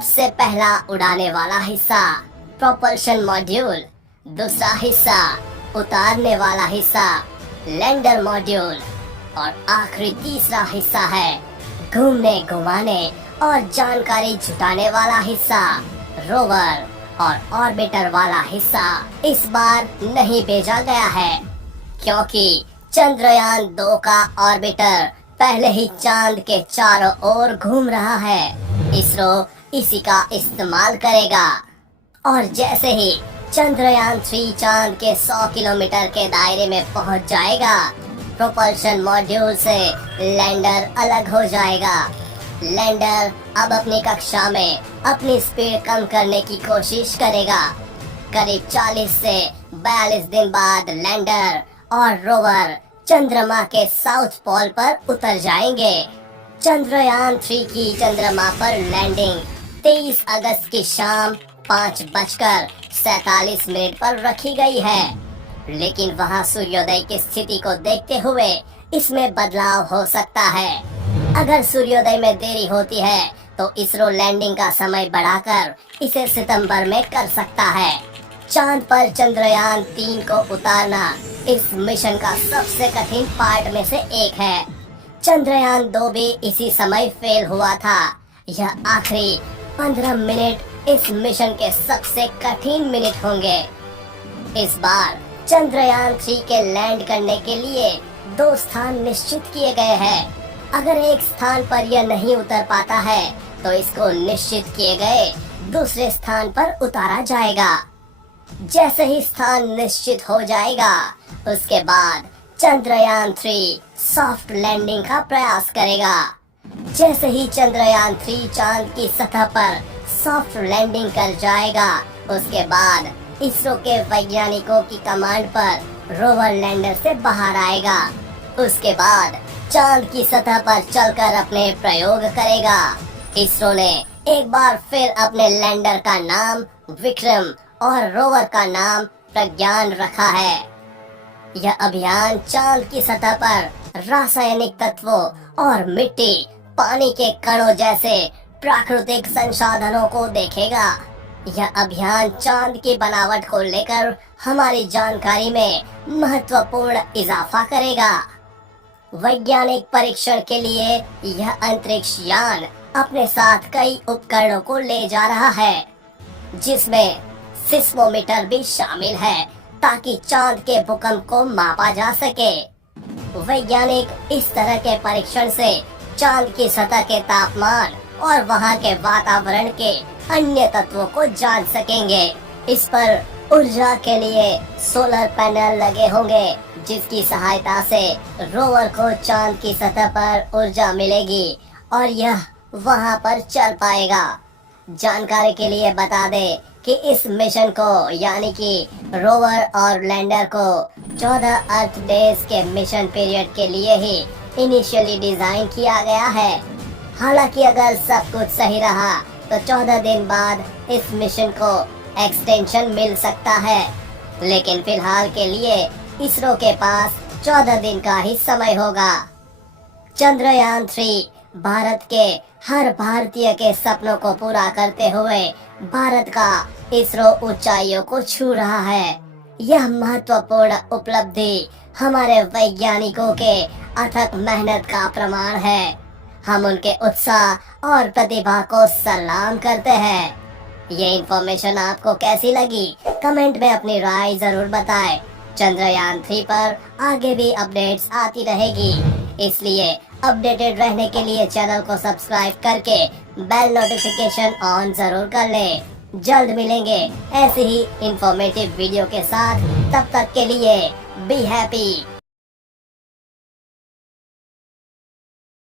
सबसे पहला उड़ाने वाला हिस्सा प्रोपल्शन मॉड्यूल, दूसरा हिस्सा उतारने वाला हिस्सा लैंडर मॉड्यूल और आखिरी तीसरा हिस्सा है घूमने घुमाने और जानकारी जुटाने वाला हिस्सा रोवर और ऑर्बिटर वाला हिस्सा इस बार नहीं भेजा गया है, क्योंकि चंद्रयान 2 का ऑर्बिटर पहले ही चांद के चारों ओर घूम रहा है। इसरो इसी का इस्तेमाल करेगा और जैसे ही चंद्रयान 3 चांद के 100 किलोमीटर के दायरे में पहुंच जाएगा, प्रोपल्शन मॉड्यूल से लैंडर अलग हो जाएगा। लैंडर अब अपनी कक्षा में अपनी स्पीड कम करने की कोशिश करेगा। करीब 40 से 42 दिन बाद लैंडर और रोवर चंद्रमा के साउथ पोल पर उतर जाएंगे। चंद्रयान 3 की चंद्रमा पर लैंडिंग 23 अगस्त की शाम 5:47 पर रखी गई है, लेकिन वहां सूर्योदय की स्थिति को देखते हुए इसमें बदलाव हो सकता है। अगर सूर्योदय में देरी होती है तो इसरो लैंडिंग का समय बढ़ाकर इसे सितंबर में कर सकता है। चांद पर चंद्रयान 3 को उतारना इस मिशन का सबसे कठिन पार्ट में से एक है। चंद्रयान 2 भी इसी समय फेल हुआ था। यह आखिरी 15 मिनट इस मिशन के सबसे कठिन मिनट होंगे। इस बार चंद्रयान 3 के लैंड करने के लिए 2 स्थान निश्चित किए गए हैं। अगर एक स्थान पर यह नहीं उतर पाता है तो इसको निश्चित किए गए दूसरे स्थान पर उतारा जाएगा। जैसे ही स्थान निश्चित हो जाएगा, उसके बाद चंद्रयान 3 सॉफ्ट लैंडिंग का प्रयास करेगा। जैसे ही चंद्रयान 3 चांद की सतह पर सॉफ्ट लैंडिंग कर जाएगा, उसके बाद इसरो के वैज्ञानिकों की कमांड पर रोवर लैंडर से बाहर आएगा। उसके बाद चांद की सतह पर चलकर अपने प्रयोग करेगा। इसरो ने एक बार फिर अपने लैंडर का नाम विक्रम और रोवर का नाम प्रज्ञान रखा है। यह अभियान चांद की सतह पर रासायनिक तत्वों और मिट्टी, पानी के कणों जैसे प्राकृतिक संसाधनों को देखेगा। यह अभियान चांद की बनावट को लेकर हमारी जानकारी में महत्वपूर्ण इजाफा करेगा। वैज्ञानिक परीक्षण के लिए यह अंतरिक्ष यान अपने साथ कई उपकरणों को ले जा रहा है, जिसमें सिस्मोमीटर भी शामिल है, ताकि चांद के भूकंप को मापा जा सके। वैज्ञानिक इस तरह के परीक्षण से चांद की सतह के तापमान और वहां के वातावरण के अन्य तत्वों को जान सकेंगे। इस पर ऊर्जा के लिए सोलर पैनल लगे होंगे, जिसकी सहायता से रोवर को चांद की सतह पर ऊर्जा मिलेगी और यह वहां पर चल पाएगा। जानकारी के लिए बता दें कि इस मिशन को यानी कि रोवर और लैंडर को 14 अर्थ डेज के मिशन पीरियड के लिए ही इनिशियली डिजाइन किया गया है। हालांकि अगर सब कुछ सही रहा तो 14 दिन बाद इस मिशन को एक्सटेंशन मिल सकता है, लेकिन फिलहाल के लिए इसरो के पास 14 दिन का ही समय होगा। चंद्रयान 3 भारत के हर भारतीय के सपनों को पूरा करते हुए भारत का इसरो ऊंचाइयों को छू रहा है। यह महत्वपूर्ण उपलब्धि हमारे वैज्ञानिकों के अथक मेहनत का प्रमाण है। हम उनके उत्साह और प्रतिभा को सलाम करते हैं। ये इन्फॉर्मेशन आपको कैसी लगी, कमेंट में अपनी राय जरूर बताएं। चंद्रयान 3 पर आगे भी अपडेट्स आती रहेगी, इसलिए अपडेटेड रहने के लिए चैनल को सब्सक्राइब करके बेल नोटिफिकेशन ऑन जरूर कर लें। जल्द मिलेंगे ऐसे ही इंफॉर्मेटिव वीडियो के साथ। तब तक के लिए बी हैप्पी।